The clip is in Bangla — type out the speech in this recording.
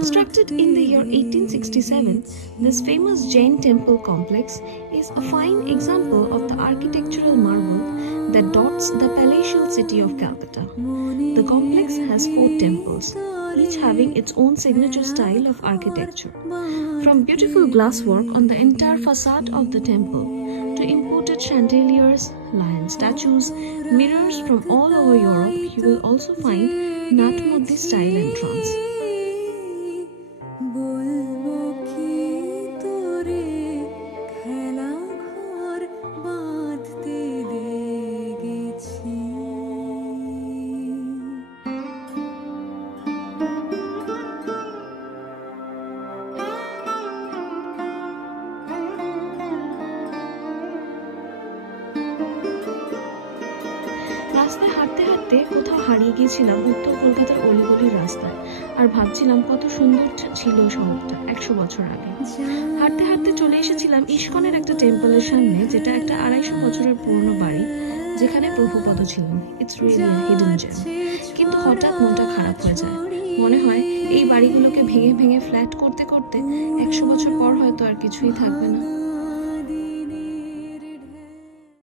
Constructed in the year 1867, this famous Jain temple complex is a fine example of the architectural marvel that dots the palatial city of Calcutta. The complex has 4 temples, each having its own signature style of architecture. From beautiful glasswork on the entire facade of the temple to imported chandeliers, lion statues, mirrors from all over Europe, you will also find Nathmodhi style entrance. রাস্তায় হাঁটতে হাঁটতে কোথাও হারিয়ে গিয়েছিলাম উত্তর কলকাতার অলিগলির রাস্তায়, আর ভাবছিলাম কত সুন্দর ছিল শহরটা 100 বছর আগে। হাঁটতে হাঁটতে চলে এসেছিলাম ইস্কনের একটা টেম্পলের সামনে, যেটা একটা 250 বছরের পুরনো বাড়ি, যেখানে প্রভুপদ ছিলেন। It's really hidden gem. কিন্তু হঠাৎ মনটা খারাপ হয়ে যায়। মনে হয় এই বাড়িগুলোকে ভেঙে ভেঙে ফ্ল্যাট করতে করতে 100 বছর পর হয়তো আর কিছুই থাকবে না।